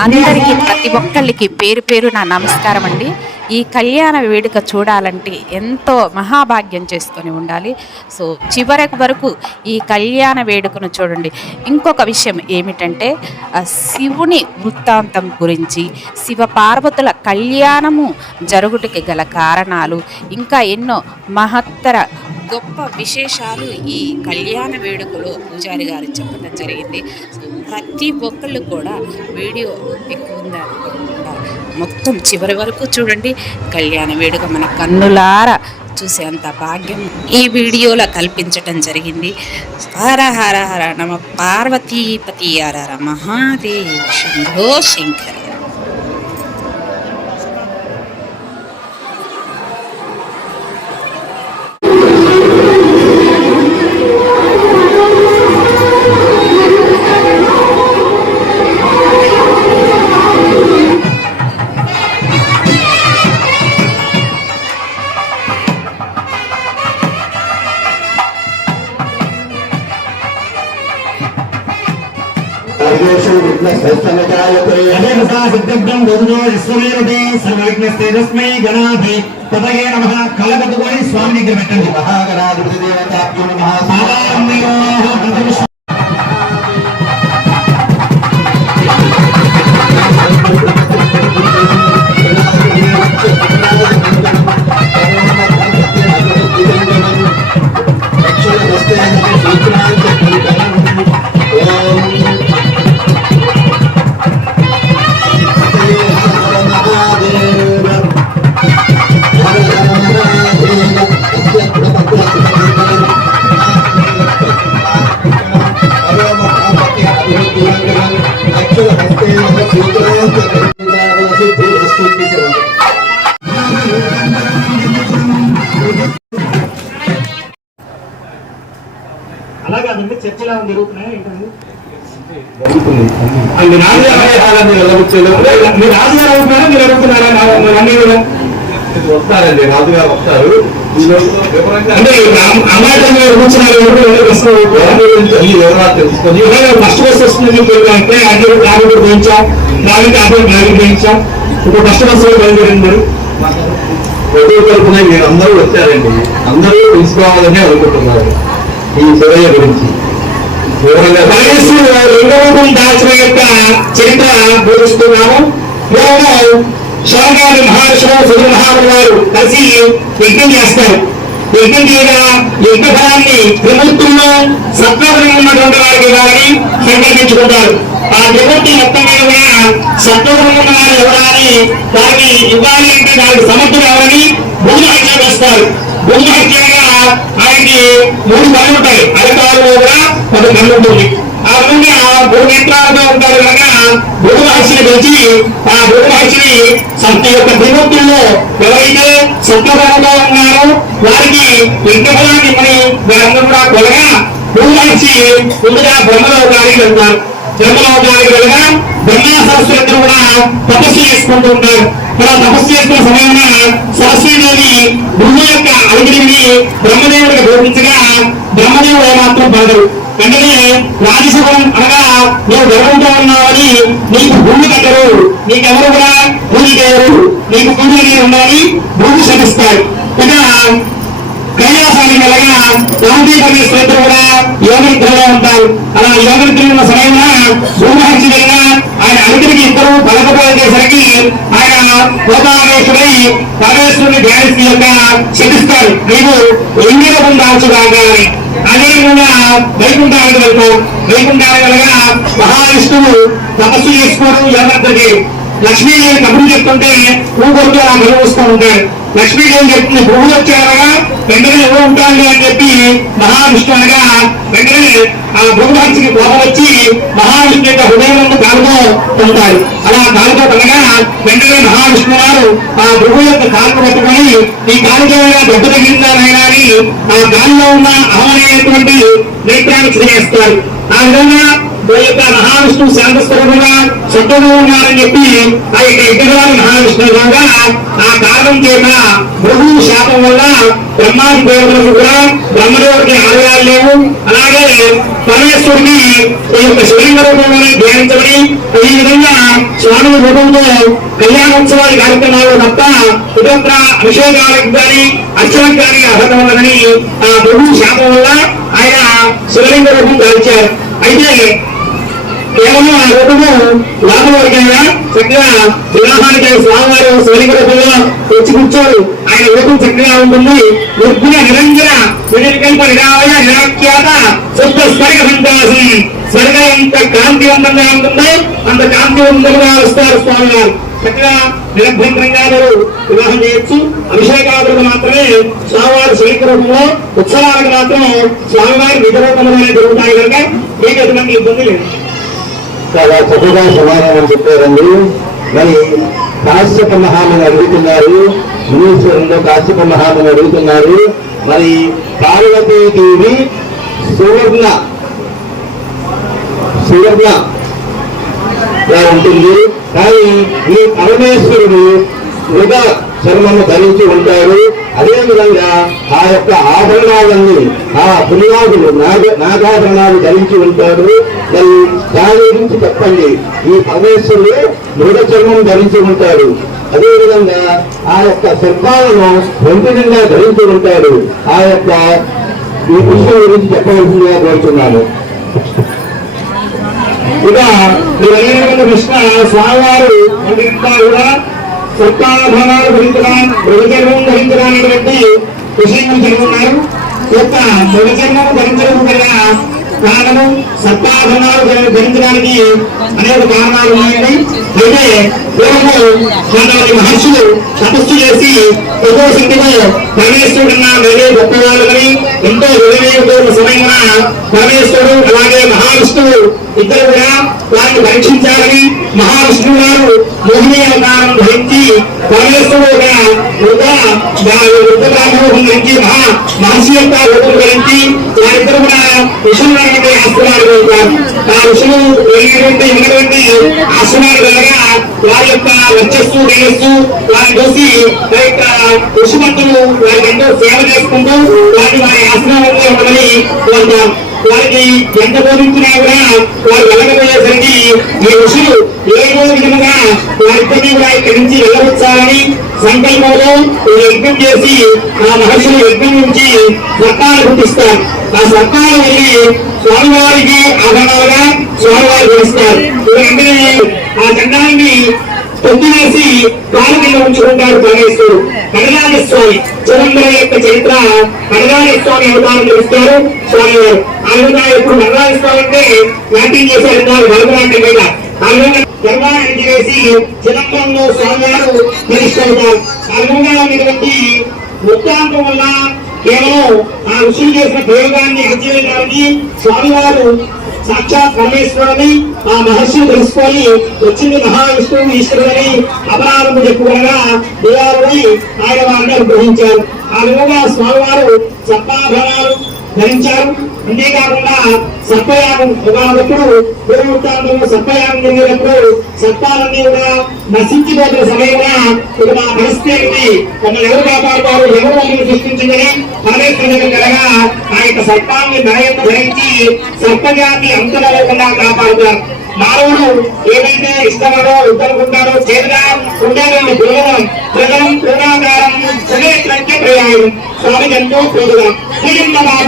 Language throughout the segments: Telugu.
అందరికీ ప్రతి ఒక్కళ్ళకి పేరు పేరు నా నమస్కారం అండి ఈ కళ్యాణ వేడుక చూడాలంటే ఎంతో మహాభాగ్యం చేసుకొని ఉండాలి. సో చివరి వరకు ఈ కళ్యాణ వేడుకను చూడండి. ఇంకొక విషయం ఏమిటంటే శివుని వృత్తాంతం గురించి శివ పార్వతుల కళ్యాణము జరుగుటకి గల కారణాలు ఇంకా ఎన్నో మహత్తర గొప్ప విశేషాలు ఈ కళ్యాణ వేడుకలో పూజారి గారు చెప్పడం జరిగింది. సో ప్రతి ఒక్కళ్ళు కూడా వీడియో ఎక్కువ ఉందా మొత్తం చివరి వరకు చూడండి. కళ్యాణ వేడుక మన కన్నులారా చూసేంత భాగ్యం. ఈ వీడియోలో కల్పించటం జరిగింది. హర హర హర నమ పార్వతీపతి హర హర మహాదేవ శంభో శంకర. వదునో విశ్వమేరుదే సర్వవిఘ్నస్తేజస్మై గణాధి పదగే నమ కలగదుకొని స్వామి దగ్గర పెట్టండి మహాగణాధిపతి దేవతాభ్యో నమః. అలాగే అవుతున్నారా మీరు మీరు? వస్తారండి రాజుగారు వస్తారు. అంటే అమ్మాయి మీరు తెలుసుకొని ఫస్ట్ బస్ వస్తుంది అంటే అన్ని దాని కూడా పోయించాం దానికి అప్పుడు దానికి పోయించాం ఇప్పుడు ఫస్ట్ బస్ బయలుదేరింది మరి. ఒకే తరపున మీరందరూ వచ్చారండి. అందరూ తెలుసుకోవాలని అనుకుంటున్నారు. ఈ సురయ్య గురించి. వివరంగా రెండవ రూపం దాల్చిన యొక్క చరిత్ర బోధిస్తున్నాము. మేము స్వర్గాన్ని మహర్షులు సుధు వారు కలిసి యజ్ఞం చేస్తారు. యజ్ఞం చేయగా యజ్ఞ ఫలాన్ని త్రిమూర్తుల్లో సత్వగుణం ఉన్నటువంటి వారికి ఇవ్వాలని సంకల్పించుకుంటారు. ఆ త్రిమూర్తి మొత్తం మీద కూడా సత్వగుణం ఉన్న వారు ఎవరని వారిని ఇవ్వాలి అంటే దానికి సమర్థులు ఎవరని భూమి హత్య చేస్తారు. భూమి హత్యగా ఆయనకి మూడు పనులు ఉంటాయి. అధికారులు కూడా ఒక పనులు ఉంటుంది ఆ విధంగా మూడు నేత్రాలుగా ఉంటారు కనుక భూమి మహర్షిని పిలిచి ఆ భూమి మహర్షిని సత్య యొక్క త్రిమూర్తుల్లో ఎవరైతే సత్యభావంలో ఉన్నారో వారికి యజ్ఞఫలాన్ని ఇమ్మని వీరందరూ కూడా కొలగా భూమి మహర్షి ముందుగా బ్రహ్మలోకానికి వెళ్తారు. బ్రహ్మలోకానికి వెళ్ళగా బ్రహ్మ సరస్వతి కూడా తపస్సు చేసుకుంటూ ఉంటారు. ఇలా తపస్సు చేసుకున్న సమయంలో సరస్వతిదేవి భూమి యొక్క అడిగిని బ్రహ్మదేవుడికి బోధించగా బ్రహ్మదేవుడు ఏమాత్రం పడదు వెంటనే రాజశుభం అనగా నువ్వు గర్వంతో ఉన్నావని నీకు భూమి కట్టరు. నీకెవరు కూడా భూమి చేయరు. నీకు భూమి ఉన్నారని భూమి శమిస్తారు ఇక కైలాసానికి వెళ్ళగా గాంధీ పరమేశ్వరుడు కూడా యోగనిద్రలో ఉంటారు అలా యోగనిద్ర సమయంలో భూమహర్షి వెళ్ళినా ఆయన అందరికి ఇద్దరు పలకపోయేసరికి ఆయన గోపాలమేశ్వరై పరమేశ్వరుని ధ్యానిస్తూ యొక్క శపిస్తారు నీవు ఎంగిన పొందాల్చుగాగా అని అదే వైకుంఠానికి వెళ్తాం వైకుంఠానికి వెళ్ళగా మహావిష్ణువు తపస్సు చేసుకోవడం యోగనిద్రకి లక్ష్మీదేవి కబురు చెప్తుంటే పువ్వు కొడుతూ అలా నిలవస్తూ ఉంటాడు లక్ష్మీదేవి చెప్తుంది భూములు వచ్చారగా వెంటనే ఎవరు ఉంటాను అని చెప్పి మహావిష్ణు అనగా వెంటనే ఆ భూమహర్షికి కోపం వచ్చి మహావిష్ణు యొక్క హృదయం ముందు కాలుతో ఉంటాడు అలా కాలుతో అనగా వెంటనే మహావిష్ణు వారు ఆ భృగు యొక్క కాలు పట్టుకొని ఈ కాలుతో దెబ్బ తగిలిందానైనా అని ఆ గాలిలో ఉన్న అహమనేటువంటి నేత్రాన్ని చేస్తారు ఆ విధంగా యొక్క మహావిష్ణు శాంతస్వరూపంగా శబ్దంగా ఉన్నారని చెప్పి ఆ యొక్క యజ్ఞవారి మహావిష్ణువుగా ఆ కారణం చేత బహు శాపం వల్ల బ్రహ్మాది దేవతలకు కూడా బ్రహ్మదేవుడికి ఆలయాలు లేవు. అలాగే పరమేశ్వరుడికి ఈ యొక్క శివలింగ రూపంలోనే ధ్యానించబడి ఈ విధంగా స్వామి రూపంతో కళ్యాణోత్సవాల కార్యక్రమాలు తప్ప ఇతర అభిషేకాలకు కానీ అర్చనకు కానీ అర్హత ఉన్నదని ఆ బహు శాపం వల్ల ఆయన శివలింగ రూపం దాల్చారు. అయితే కేవలం ఆ రూపము లాభవర్గంగా చక్కగా వివాహానికి స్వామివారు శివలింగ రూపంలో వచ్చి కూర్చోరు. ఆయన రూపం చక్కగా ఉంటుంది. నిర్గుణ నిరంజన వినిర్కల్ప నిరావయ నిరాఖ్యాత శుద్ధ స్వర్గ సంతాసం. స్వర్గం ఎంత కాంతివంతంగా ఉంటుందో అంత కాంతివంతంగా వస్తారు స్వామివారు. చక్కగా నిరభ్యంతరంగా మీరు వివాహం చేయొచ్చు. అభిషేకాదులకు మాత్రమే స్వామివారి శైలిక రూపంలో ఉత్సవాలకు మాత్రం స్వామివారి నిజ రూపంలోనే జరుగుతాయి కనుక మీకు ఎటువంటి ఇబ్బంది లేదు. చాలా చక్కగా సమాధానం చెప్పారండి. మరి కాశ్యప మహాముని అడుగుతున్నారు. మునీశ్వరంలో కాశ్యప మహాముని అడుగుతున్నారు. మరి పార్వతీదేవి సువర్ణ సువర్ణ ఉంటుంది. కానీ ఈ పరమేశ్వరుడు మృగ చర్మము ధరించి ఉంటారు. అదేవిధంగా ఆ యొక్క ఆభరణాలన్నీ ఆ పుణ్యాదులు నాగ నాగాభరణాలు ధరించి ఉంటారు. మరి దాని గురించి చెప్పండి. ఈ పరమేశ్వరుడు మృగ చర్మం ధరించి ఉంటాడు. అదేవిధంగా ఆ యొక్క సర్పాలను ఒంటి నిండా ధరించి ఉంటాడు. ఆ యొక్క ఈ విషయం గురించి చెప్పవలసిందిగా కోరుతున్నాను ఇక ఈ అడిగినటువంటి కృష్ణ స్వామివారు ఇంకా కూడా సత్తాభరణాలు ధరించడం మృగచర్మం ధరించడం అనేటువంటి విషయం చెబుతున్నారు. యొక్క మృగచర్మం ధరించడం గల కారణము సత్తాభరణాలు ధరి- అనేక కారణాలు ఉన్నాయండి. అయితే పూర్వము కొంతమంది మహర్షులు తపస్సు చేసి ఎక్కువ శక్తిలో పరమేశ్వరుడున్న వేరే గొప్పవాళ్ళని ఎంతో విలువైన సమయమున పరమేశ్వరుడు అలాగే మహావిష్ణువు ఇద్దరు కూడా వారిని పరీక్షించాలని మహావిష్ణువు గారు మోహిని అవతారం ధరించి పరమేశ్వరుడు కూడా వృద్ధ వృద్ధ బ్రాహ్మణం ధరించి మహా మహర్షి యొక్క రూపం ధరించి వారిద్దరు కూడా విషయంలో అనేటువంటి ఆశ్రమాలు వెళ్తారు. ఆ విషయం వెళ్ళినటువంటి ఉన్నటువంటి ఆశ్రమాలు వెళ్ళగా వారి యొక్క వర్చస్సు తేజస్సు వారిని చూసి వారి యొక్క ఋషిమంతులు వారికి ఎంతో సేవ చేసుకుంటూ వారిని వారి ఆశ్రమంలో ఉండమని కోరుతారు. వారికి ఎంత బోధించినా కూడా వారు వెళ్ళకపోయేసరికి ఈ ఋషులు ఏదో విధంగా వారిద్దరినీ కూడా ఇక్కడి నుంచి వెళ్ళవచ్చాలని సంకల్పంలో యజ్ఞం చేసి ఆ మహర్షులు యజ్ఞం నుంచి సర్పాలు పుట్టిస్తారు. ఆ సర్పాలు వెళ్ళి స్వామివారికి అదనాలుగా స్వామివారు ధరిస్తారు. ఇవన్నీ ఆ చండాన్ని తొక్కివేసి కాలు కింద ఉంచుకుంటారు పరమేశ్వరుడు కనగాల స్వామి చిదంబర యొక్క చరిత్ర కనగాల స్వామి అవతారం తెలుస్తారు. స్వామివారు ఆ విధంగా ఇప్పుడు కనగాల స్వామి అంటే నాట్యం చేశారు విధాలు భరతనాట్యం మీద. ఆ విధంగా గర్భాన్ని చేసి చిదంబరంలో స్వామివారు ప్రతిష్టవుతారు ఆ విధంగా ఉన్నటువంటి వృత్తాంతం వల్ల కేవలం ఋషులు చేసిన ప్రయోగాన్ని అధ్యయనానికి స్వామివారు సాక్షాత్ పరమేశ్వరుని ఆ మహర్షిని తెలుసుకొని వచ్చింది మహావిష్ణువు ఈశ్వరుడని అపరాధము చెప్పుకోగా దేవాలని ఆయన వారిని అనుగ్రహించారు. ఆ విధంగా స్వామివారు సత్తాభరణాలు ధరించారు. అంతేకాకుండా సర్పయాగం ఒకప్పుడు పూర్వవృత్తాంతంలో సర్పయాగం జరిగినప్పుడు సర్పాలన్నీ కూడా నశించిపోతున్న సమయంలో ఇక మా పరిస్థితి ఏమిటి మమ్మల్ని ఎవరు కాపాడుతారు ఎవరు మమ్మల్ని సృష్టించిందని పరమేశ్వరుడు కలగా ఆ యొక్క సర్పాన్ని నరయంతో ధరించి సర్పజాన్ని అంతలేకుండా కాపాడుతారు మానవుడు ఏదైతే ఇష్టమో ఇద్దరుకుంటారో చేరుగా ఉండేదాన్ని గురువం ప్రజలం పూర్ణాకారం సునేత్రంకే ప్రయాణం. స్వామికి ఎంతో ప్రియగా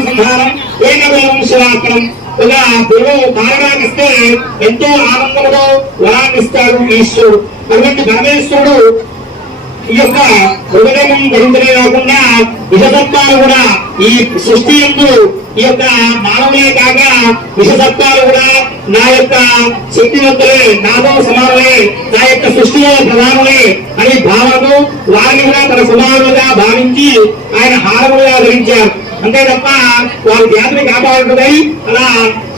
సంహారం ఏకవేవం శివాకరం ఇలా గురువు కారణాన్ని ఎంతో ఆనందంలో వరాన్నిస్తాడు ఈశ్వరుడు. అటువంటి పరమేశ్వరుడు ఈ యొక్క హృదయం ధరించడే కాకుండా విషసత్వాలు కూడా ఈ సృష్టి ఎందు ఈ యొక్క మానవులే కాక విషసత్వాలు కూడా నా యొక్క శక్తివంతులే నాతో సమానులే నా యొక్క సృష్టిలో ప్రధానులే అని భావనతో వారిని కూడా తన సమానులుగా భావించి ఆయన హారములుగా ధరించారు అంతే తప్ప వారి జాతిని కాపాడుతుందని అలా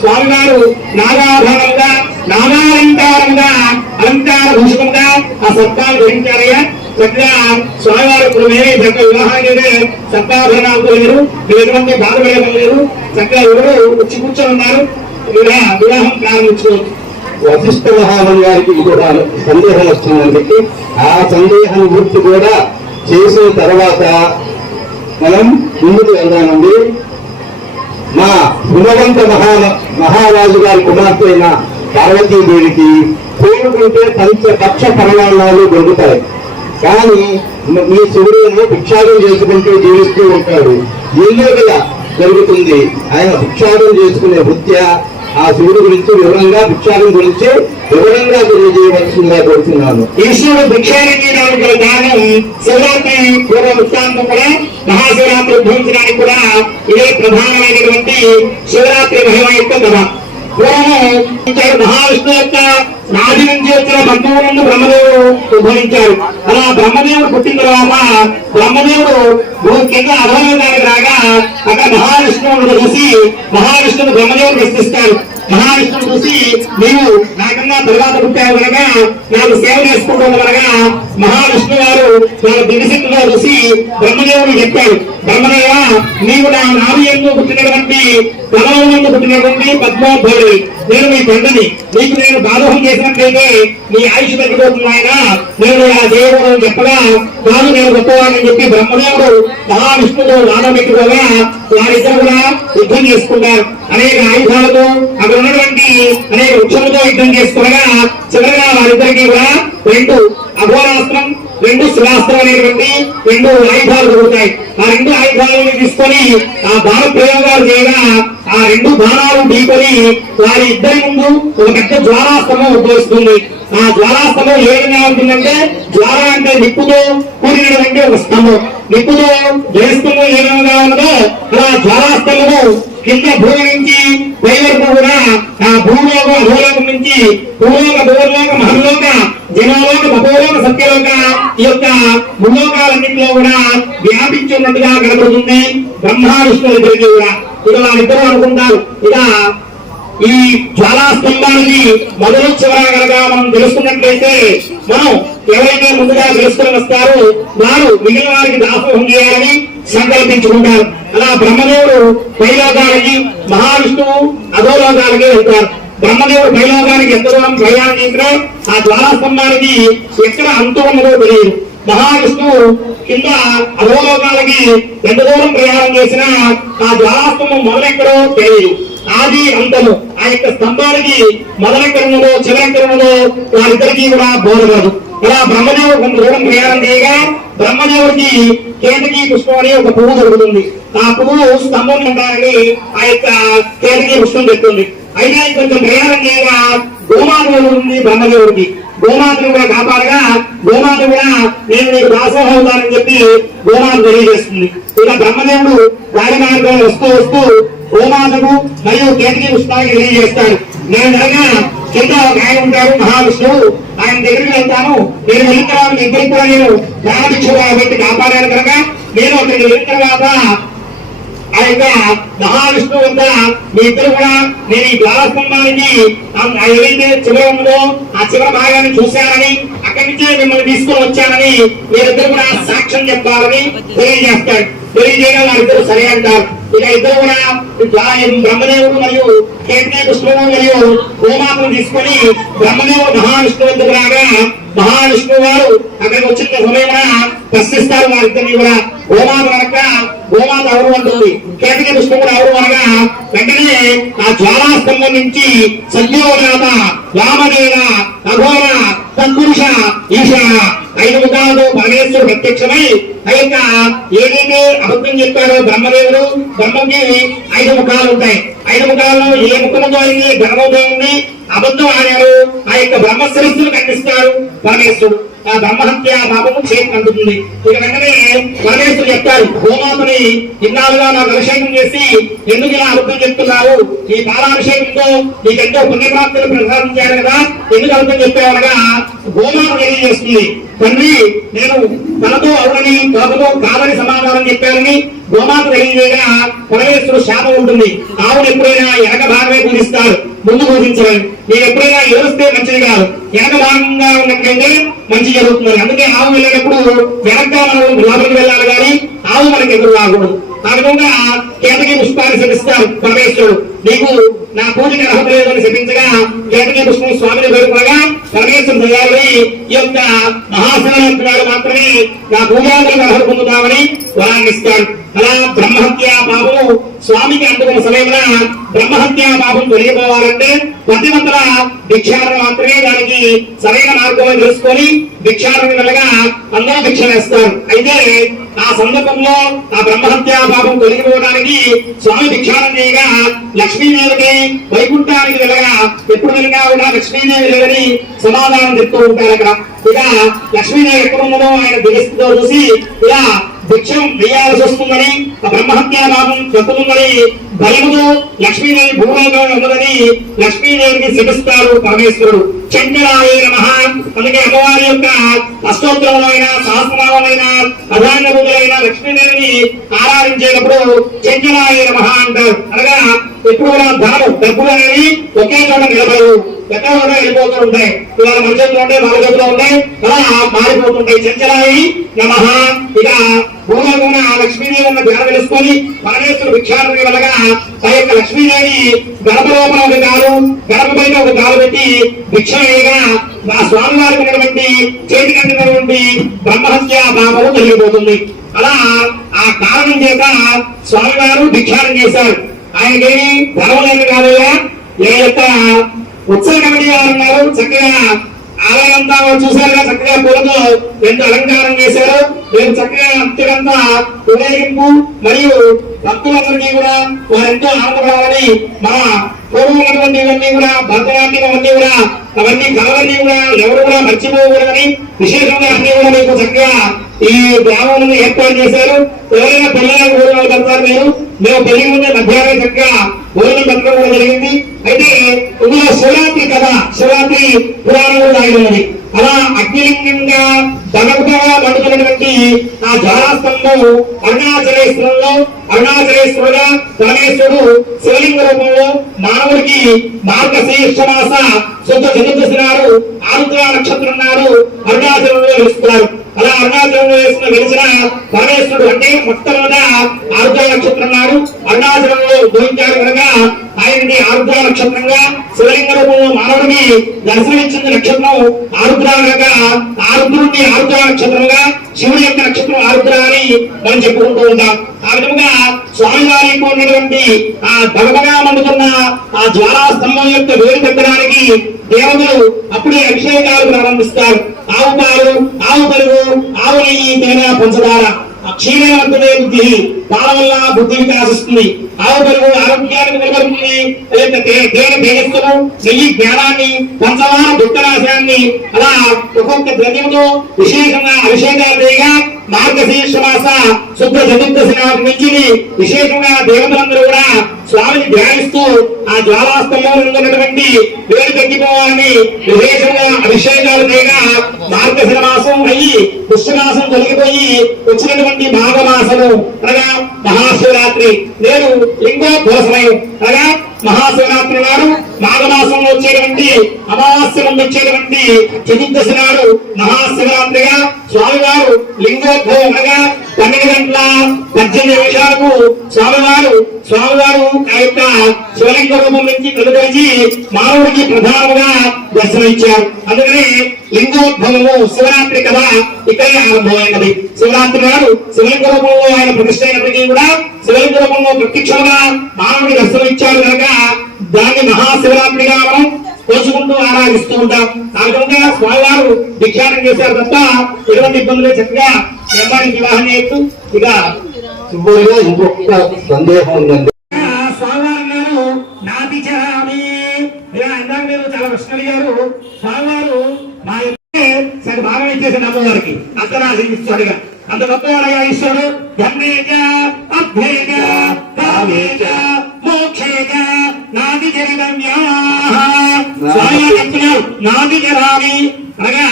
స్వామివారు నాగాభరణంగా నామాలంకారంగా అలంకార భూషితంగా ఆ సత్వాలు ధరించారయ్యా. స్వామివారు ఇప్పుడు మేమే చక్క వివాహానికి సత్తాభరణాలతో లేరు మీరు ఎటువంటి బాధ లేదు చక్కగా ఎవరు వచ్చి కూర్చొని ఉన్నారు వివాహం ప్రారంభించుకోవచ్చు. వశిష్ఠ మహాముని గారికి కూడా సందేహం వచ్చిందంటే ఆ సందేహం గుర్తు కూడా చేసిన తర్వాత మనం ముందుకు వెళ్దామండి మా గుణవంత మహా మహారాజు గారి కుమార్తె అయిన పార్వతీదేవికి కోరుకుంటే పంచ పక్ష పరిణామాలు దొరుకుతాయి. కానీ మీ శివుడు భిక్షాటం చేసుకుంటూ జీవిస్తూ ఉంటాడు. ఏదో జరుగుతుంది. ఆయన భిక్షాటం చేసుకునే వృత్య ఆ శివుడి గురించి వివరంగా భిక్షాటం గురించి వివరంగా తెలియజేయవలసిందిగా కోరుతున్నాను ఈశ్వరుడు భిక్షాటం చేయడానికి గల శివరాత్రి పూర్వ కూడా మహాశివరాత్రి ఉద్భవించడానికి కూడా ఇదే ప్రధానమైనటువంటి శివరాత్రి మహిమ యొక్క కథ. మహావిష్ణు యొక్క నాది నుంచి వచ్చిన బంధువులను బ్రహ్మదేవుడు ఉద్భవించారు అలా బ్రహ్మదేవుడు పుట్టిన తర్వాత బ్రహ్మదేవుడు భూ కింద అధోలోకానికి రాగా అక్కడ మహావిష్ణువును చూసి మహావిష్ణువు బ్రహ్మదేవుడు ప్రశ్నిస్తారు మహావిష్ణువు చూసి నీవు నాకన్నా తర్వాత పుట్టావు కనుక నాకు సేవ చేసుకుంటావు కనుక మహావిష్ణు గారు నాకు దినశక్తిగా చూసి బ్రహ్మదేవుడు చెప్పాడు. బ్రహ్మదేవ నీవు నా నావి ఎందు పుట్టినటువంటి కమలం పుట్టినటువంటి పద్మోద్భవుడి నేను మీ తండ్రిని. నీకు నేను బాధోహం చేసినట్లయితే నీ ఆయుష్ తగ్గిపోతున్నాయన నేను ఆ దేవుడు అని చెప్పగా కాదు నేను గొప్పవాడిని చెప్పి బ్రహ్మదేవుడు మహావిష్ణుడు నానబెట్టుకోగా వారిద్దరు కూడా యుద్ధం చేసుకుంటారు. అనేక ఆయుధాలతో అక్కడ ఉన్నటువంటి అనేక వృక్షములతో యుద్ధం చేసుకోగా చివరిగా వారిద్దరికీ కూడా రెండు అఘోరాస్త్రం రెండు శిలాస్త్రం అనేటువంటి రెండు ఆయుధాలు దొరుకుతాయి. ఆ రెండు ఆయుధాలను తీసుకొని ఆ బాణ ప్రయోగాలు చేయగా ఆ రెండు బాణాలు ఢీకొని వారి ఇద్దరి ముందు ఒక పెద్ద జ్వాలాస్తమం ఉద్భవిస్తుంది. ఆ జ్వాలాస్తమం ఏ విధంగా ఉంటుందంటే జ్వాల అంటే నిప్పుతో కూడినటువంటి ఒక స్తంభం. నిప్పుతో జయస్తంభం ఏ విధంగా ఉన్నదో అలా జ్వాలాస్తంభము కింద భూమి నుంచి పై వరకు కూడా ఆ భూలోక భూలోకం నుంచి భూలోక భూలోక మహల్లోక జనలోక భూలోక సత్యలోక ఈ యొక్క భూలోకాలన్నింటిలో కూడా వ్యాపించి ఉన్నట్టుగా కనబడుతుంది. బ్రహ్మ విష్ణువులు ఇద్దరికి కూడా. ఇక వాళ్ళిద్దరూ అనుకుంటారు ఇక ఈ జ్వాలా స్తంభాన్ని మొదలు చివర కనుక మనం తెలుసుకున్నట్లయితే మనం ఎవరైతే ముందుగా తెలుసుకుని వస్తారో వారు మిగిలిన వారికి దాసోహం చేయాలని సంకల్పించుకుంటారు. అలా బ్రహ్మదేవుడు పైలోకానికి మహావిష్ణువు అధోలోకానికి వెళ్తారు. బ్రహ్మదేవుడు పైలోకానికి ఎంత దూరం ప్రయాణం చేసినా ఆ జ్వాలాస్తంభానికి ఎక్కడ అంతు ఉన్నదో తెలియదు. మహావిష్ణువు కింద అధోలోకాలకి ఎంత దూరం ప్రయాణం చేసినా ఆ జ్వాలాస్తంభం మొదలెక్కడో తెలియదు. ఆది అంతము. ఆ యొక్క స్తంభానికి మొదలెక్కడములో చివరెక్కడములో వారిద్దరికీ కూడా బోధగలదు. ఇలా బ్రహ్మదేవుడు కొంత దూరం ప్రయాణం చేయగా బ్రహ్మదేవుడికి కేతకి పుష్పం అనే ఒక పువ్వు దొరుకుతుంది. ఆ పువ్వు స్తంభం ఉంటారని ఆ యొక్క కేతకి పుష్పం చెప్తుంది. అయినా కొంచెం ప్రయాణం చేయగా గోమాత ఉంది బ్రహ్మదేవుడికి. గోమాతను కూడా కాపాడగా గోమాత కూడా నేను నీకు దాసోహం అవుతానని చెప్పి గోమాత తెలియజేస్తుంది. ఇలా బ్రహ్మదేవుడు దారి మార్గం వస్తూ వస్తూ గోమాతకు మరియు కేతకి పుష్పానికి తెలియజేస్తాను. నేను కనుక కింద ఒక ఆయన ఉంటారు మహావిష్ణువు. ఆయన దగ్గరికి వెళ్తాను. నేను వెళ్ళిన తర్వాత మీ ఇద్దరికి కూడా నేను ప్రాణభిక్షగా పెట్టి కాపాడాను కనుక నేను అక్కడికి వెళ్ళిన తర్వాత ఆ యొక్క మహావిష్ణువు వద్ద మీ ఇద్దరు కూడా నేను ఈ ద్వారస్తంభానికి ఏదైతే చివర ఉందో ఆ చివరి భాగాన్ని చూశానని అక్కడి నుంచే మిమ్మల్ని తీసుకొని వచ్చానని మీరిద్దరు కూడా సాక్ష్యం చెప్పాలని తెలియజేస్తాడు తెలియజేయడం వారిద్దరు సరే అంటారు. ఇక ఇద్దరు కూడా బ్రహ్మదేవుడు మరియు కేతీ విష్ణువు మరియు గోమాతను తీసుకొని బ్రహ్మదేవుడు మహావిష్ణువు వద్దకు రాగా మహావిష్ణువు వారు అక్కడికి వచ్చిన సమయమున ప్రశ్నిస్తారు వారిద్దరిని కూడా. గోమాత కనుక గోమాత ఎవరు అంటుంది కేతకి పుష్పముడు ఎవరు అనగా వెంటనే ఆ జ్వాలాస్తంభం నుంచి సద్యోజాత వామదేవ అఘోర తత్పురుష ఈశాన ఐదు ముఖాలతో పరమేశ్వరుడు ప్రత్యక్షమై ఆ యొక్క ఏదైతే అబద్ధం చెప్పారో బ్రహ్మదేవుడు బ్రహ్మకి ఐదు ముఖాలు ఉంటాయి. ఐదు ముఖాల్లో ఏ ముఖముతో అయింది గర్భంతో ఉంది అబద్ధం ఆడారు. ఆ యొక్క బ్రహ్మ శిరస్సును ఖండిస్తారు పరమేశ్వరుడు. ఆ బ్రహ్మహత్య పాపము చేతి అందుతుంది. ఇక వెంటనే పరమేశ్వరుడు చెప్తారు గోమాతని ఇన్నాళ్ళుగా నాకు అభిషేకం చేసి ఎందుకు ఇలా అబద్ధం చెప్తున్నావు? ఈ పాలాభిషేకంతో నీకెంతో పుణ్యప్రాప్తులు ప్రసాదించారు కదా? ఎందుకు అబద్ధం చెప్పావనగా గోమాత తెలియజేస్తుంది తండ్రి నేను తనతో అవునని తనతో కాదని సమాధానం చెప్పానని గోమాత తెలియజేయగా పరమేశ్వరుడు శాపం ఉంటుంది. ఆవును ఎప్పుడైనా ఎనక భాగమే పూజిస్తారు. ముందు పూజించాలి మీరు ఎప్పుడైనా ఏడుస్తే మంచిది కాదు. వెనక భాగంగా ఉన్నట్లయితే మంచి జరుగుతుంది. అందుకే ఆవు వెళ్ళినప్పుడు వెనక మనం లోపలికి వెళ్ళాలి కానీ ఆవు మనకి ఎదురు రాకూడదు. ఆ విధంగా కేతకి పుష్పాన్ని శపిస్తారు పరమేశ్వరుడు. నీకు నా పూజకి అర్హత లేదని శపించగా కేటకీ పుష్పం స్వామిని వేడుకోగా పరమేశ్వరుడు దయాళుడై ఈ యొక్క మహాశివరాత్రి మాత్రమే నా పూజాదులకు అర్హత పొందుతామని వరాన్ని ఇస్తాడు అలా బ్రహ్మహత్యా పాపము స్వామికి అందుకున్న సమయంలో బ్రహ్మహత్యా పాపం తొలగిపోవాలంటే పతివంతుల భిక్షారణ మాత్రమే దానికి సరైన మార్గం తెలుసుకొని భిక్షారణ వెళ్ళగా అందరూ భిక్ష వేస్తారు. అయితే ఆ సందర్భంలో ఆ బ్రహ్మహత్యా పాపం తొలగిపోవడానికి స్వామి భిక్షాటన చేయగా లక్ష్మీదేవికి వైకుంఠానికి వెళ్ళగా ఎప్పుడు వెళ్ళినా కూడా లక్ష్మీదేవి లేదని సమాధానం చెప్తూ ఉంటారు అక్కడ ఇక లక్ష్మీదేవి ఎక్కడ ఉన్నదో ఆయన దిగస్థితో చూసి ఇలా భిక్షం వేయాల్సి వస్తుందని ఆ బ్రహ్మహత్యా పాపం లక్ష్మీదేవి భూమిలో ఉన్నదని లక్ష్మీదేవికి శపిస్తారు పరమేశ్వరుడు. చంద్రాయ నమ. అందుకే అమ్మవారి యొక్క అష్టోత్తరమైన సహస్రనామైన అధాన్యభూతులైన లక్ష్మీదేవిని ఆరాధించేటప్పుడు చంద్రాయ నమ అంటారు. అనగా ఎప్పుడు కూడా ధనము డబ్బులు అనేవి ఒకే చోట నిలబడవు. ఎక్కడ కూడా వెళ్ళిపోతూ ఉంటాయి. ఇవాళ మన చేతిలో ఉంటాయి మన చేతిలో ఉంటాయి అలా మారిపోతుంటాయి చంచలాయి నమ. ఇక భూమిలో ఆ లక్ష్మీదేవి ఉన్న ధ్యానం తెలుసుకొని పరమేశ్వరుడు భిక్షాటన వెళ్ళగా ఆ యొక్క లక్ష్మీదేవి గడప లోపల ఒక కాలు గడప ఒక కాలు పెట్టి భిక్ష వేయగా ఆ స్వామి వారికి ఉన్నటువంటి చేతికి అందినటువంటి బ్రహ్మహత్య పాపము తొలగిపోతుంది. అలా ఆ కారణం చేత స్వామివారు భిక్షారం చేశారు. ఆయనకేమి ధర్మలేదు కాదయ్యా. ఏ యొక్క ఉత్సవ కమిటీ వారు ఉన్నారు చక్కగా ఆలయంతా చూసారుగా చక్కగా పూలతో ఎంత అలంకారం చేశారు మేము చక్కగా అంతకంతా ఉదయింపు మరియు భక్తులందరినీ కూడా వారెంతో ఆనందపడాలని మన పూర్వం ఇవన్నీ కూడా భరతనాట్యం అవన్నీ కూడా అవన్నీ కళలన్నీ కూడా ఎవరు కూడా మర్చిపోకూడదని విశేషంగా అన్ని కూడా మీకు చక్కగా ఈ గ్రామంలో ఏర్పాటు చేశారు. ఎవరైనా పిల్లలకు భోజనాలు పెడతారు మీరు మేము పెళ్ళి ముందే మధ్యాహ్నం చక్కగా భోజనం పెట్టడం కూడా జరిగింది. అయితే ఇందులో శివరాత్రి కథ శివరాత్రి పురాణం కూడా ఆయన ఉన్నది అలా అగ్నిలింగంగా దగదగా పడుతున్నటువంటి ఆ జ్వాలాస్తంభం అరుణాచలేశ్వరంలో అరుణాచలేశ్వరుగా పరమేశ్వరుడు శివలింగ రూపంలో మానవుడికి మార్గశీర్ష శుద్ధ చతుర్దశినారు ఆరుద్ర నక్షత్రం నాడు అరుణాచలంలో వెలుస్తున్నారు అలా అరుణాచలంలో వేసిన వెలిసిన పరమేశ్వరుడు అంటే మొట్టమొదట ఆర్జా నక్షత్రం నాడు అరుణాచలంలో ఉద్భవించాడు కనుక ఆయనకి ఆరుద్ర నక్షత్రంగా శివలింగ రూపంలో మానవుడికి దర్శనమిచ్చిన నక్షత్రం ఆరుద్ర కనుక ఆరుద్రుడిని ఆరుద్ర నక్షత్రంగా శివుడి యొక్క నక్షత్రం ఆరుద్ర అని మనం చెప్పుకుంటూ ఉంటాం. ఆ విధంగా స్వామివారికి ఉన్నటువంటి ఆ బలబగా మండుతున్న ఆ జ్వాలా స్తంభం యొక్క వేరు పెట్టడానికి దేవతలు అప్పుడే అభిషేకాలు ప్రారంభిస్తారు. ఆవు పాలు ఆవు పెరుగు ఆవు నెయ్యి తేనె పంచదార. క్షీణవంతుడే బుద్ధి పాల వల్ల బుద్ధి వికాసిస్తుంది. ఆవు పెరుగు ఆరోగ్యానికి నిలబడుతుంది. లేక తే- తేనె తేజస్సును నెయ్యి జ్ఞానాన్ని పంచదార దుఃఖనాశాన్ని అలా ఒక్కొక్క ద్రవ్యంతో విశేషంగా అభిషేకాలు చేయగా మార్గశీర్ష శుద్ధ చతుర్దశి నాటి నుంచి విశేషంగా దేవతలందరూ కూడా స్వామిని ధ్యానిస్తూ ఆ జ్వాలాస్తంభంలో ఉన్నటువంటి వేడి తగ్గిపోవాలని విశేషంగా అభిషేకాలు చేయగా మార్గశిర మాసం పుష్యమాసం తొలగిపోయి వచ్చినటువంటి మాఘమాసము అనగా మహాశివరాత్రి. నేను లింగోద్భవ సమయం అనగా మహాశివరాత్రి నాడు నాగమాసంలో వచ్చేటువంటి అమావాస్య ముందు వచ్చేటువంటి చతుర్దశి నాడు మహాశివరాత్రిగా స్వామివారు లింగోద్భవం అనగా పన్నెండు గంటల పద్దెనిమిది నిమిషాలకు స్వామివారు స్వామివారు ఆ యొక్క శివలింగ రూపం నుంచి వెలువరించి మానవుడికి ప్రధానముగా దర్శనమిచ్చారు. అందుకని లింగోద్భవము శివరాత్రి కథ ఇక్కడే ఆరంభమైనది. శివరాత్రి నాడు శివలింగ రూపంలో ఆయన ప్రతిష్ట అయినప్పటికీ కూడా శివలింగ రూపంలో ప్రత్యక్షంగా మానవుడికి దర్శనమిచ్చారు కనుక దాన్ని మహాశివరాత్రిగా మనం కోసుకుంటూ ఆరాధిస్తూ ఉంటాం. ఆ విధంగా స్వామివారు భిక్షాటం చేశారు తప్ప ఎటువంటి ఇబ్బందులు చక్కగా అమ్మాయికి వివాహం చేయొచ్చు. ఇక ఇంకొక సందేహం ఉందండి. స్వామివారు గారు నాది చరామి ఇలా ఇందాక మీరు చాలా ప్రశ్నలు అడిగారు. స్వామివారు మా యొక్క సరి భాగం ఇచ్చేసాడు అమ్మవారికి. అంతరాశి ఇస్తాడుగా అంత గొప్పవాడుగా ఇస్తాడు ధన్యేజ అభ్యేజ కావేజ మోక్షేజ నాది జరిగమ్యా స్వామివారు చెప్తున్నారు నాది జరామి అనగా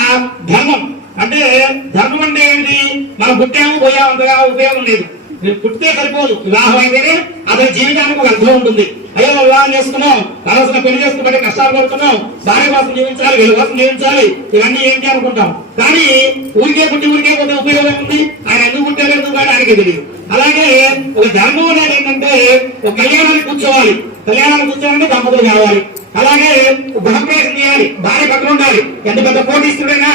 ధర్మం. అంటే ధర్మం అంటే ఏమిటి? మనం పుట్టాము పోయాము అంతగా ఉపయోగం లేదు. పుట్టితే సరిపోదు. వివాహం అయితేనే అతని జీవితానికి ఒక అర్థం ఉంటుంది. అయ్యో వివాహం చేసుకున్నాం. కావాల్సిన పెళ్ళి చేసుకుంటే కష్టాలు పడుతున్నాం. భార్య కోసం జీవించాలి వీళ్ళ కోసం జీవించాలి. ఇవన్నీ ఏంటి అనుకుంటాం. కానీ ఊరికే పుట్టి ఊరికే కొద్దిగా ఉపయోగం ఉంది ఆయన ఎందుకు పుట్టారు ఎందుకు కాదు తెలియదు. అలాగే ఒక ధర్మం అనేది ఏంటంటే ఒక కళ్యాణానికి కూర్చోవాలి. కళ్యాణానికి కూర్చోవాలంటే దంపతులు కావాలి. అలాగే గృహప్రవేశం చేయాలి. భార్య పక్కన ఉండాలి. ఎంత పెద్ద కోటీశ్వరుడైనా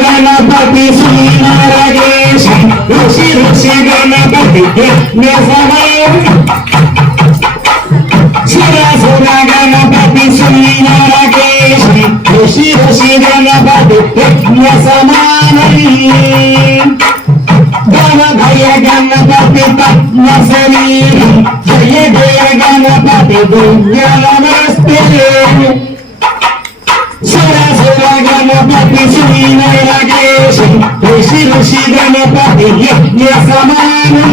గణపతి సుందరగేశ ఋషి ఋషి గణపతి ಋಷಿ ಋಷಿ ಗಣಪತಿ ಯಜ್ಞ ಸಮಾನಿ ಗಣಭಯ ಗಣಪತಿ ಪದ್ಮ ಸಮೀರಿ ಜಯ ಜಯ ಗಣಪತಿ ದುರ್ಗ ನಮಸ್ತೆ ಸರಸುರ ಗಣಪತಿ ಸುಮೀನ ರಾಗೇಶ ಋಷಿ ಋಷಿ ಗಣಪತಿ ಯಜ್ಞ ಸಮಾನಿ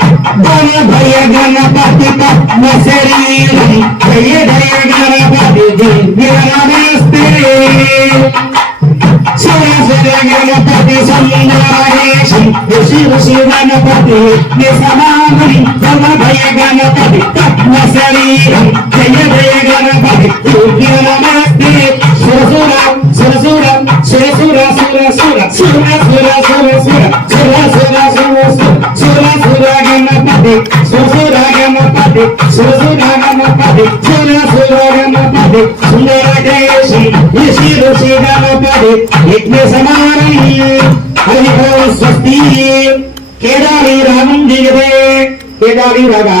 ఋషి గణపతి యజ్ఞ సమానం గణ భయ గణపతి పద్మ శరీరం జయ జయ గణపతి దివ్య నమస్తే సుర సుర గణపతి సుందరేశం ఋషి ఋషి గణపతి యజ్ఞ సమానం గణ భయ గణపతి పద్మ శరీరం జయ జయ గణపతి దివ్య నమస్తే సుర సుర సుర सोला सोरागे मपादे सोसोरागे मपादे सोसोरागे मपादे सोला सोरागे मपादे सुंदरागे ऋषि ऋषि ऋषिगा मपादे इतने समारणी हरि को स्वस्ति, केदारी रामजी के केदारी रागा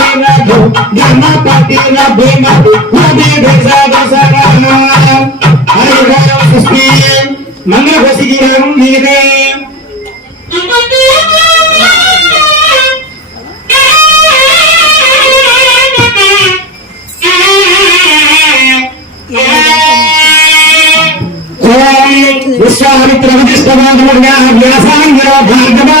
గణనగు గణపతి రభిమగు రవి భసరసరణ హరిహర సృష్టి మంగళ భసిగిరం నీరే విశ్వామిత్ర విశిష్టవాదముగా వ్యాసాంగ భాగవా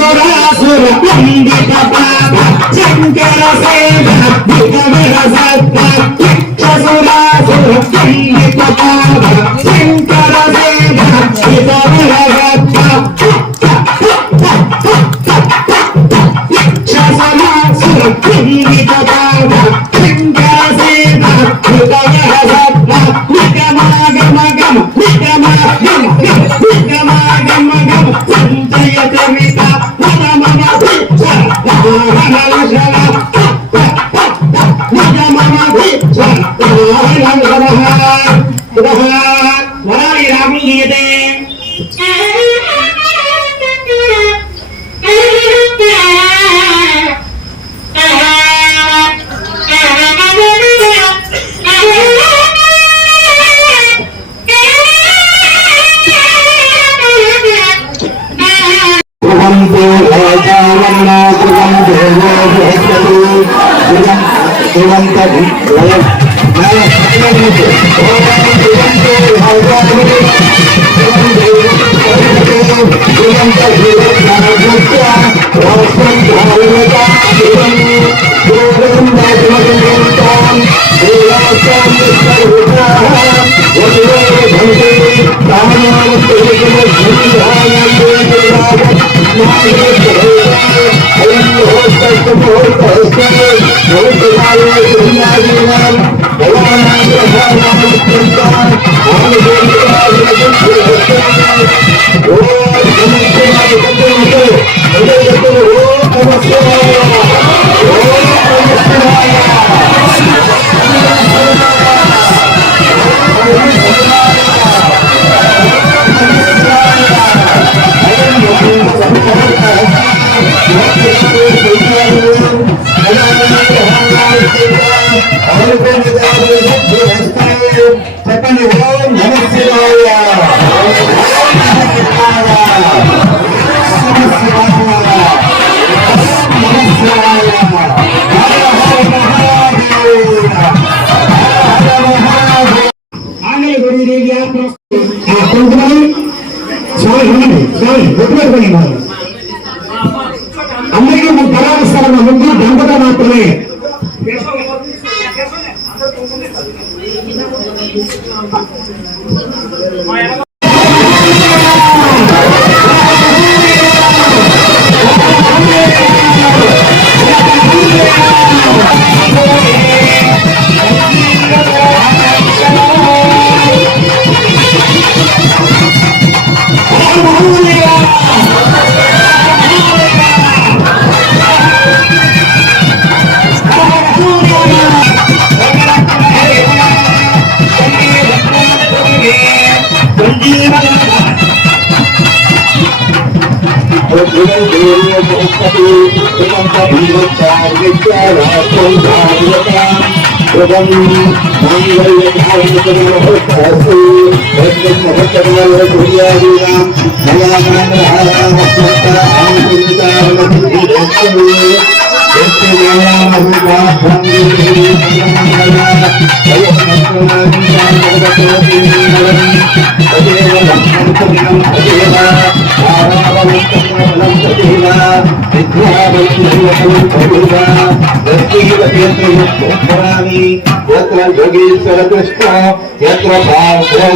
సురాసుర పండిత పాప శంకర సేవ భగవర సత్త సురాసుర పండిత పాప శంకర సేవ భగవర సత్త పండిత పాప శంకర సేవ భగవర సత్త గమ గమ గమ గమ గమ చెప్పండి विद्यावती भगवानी यत्र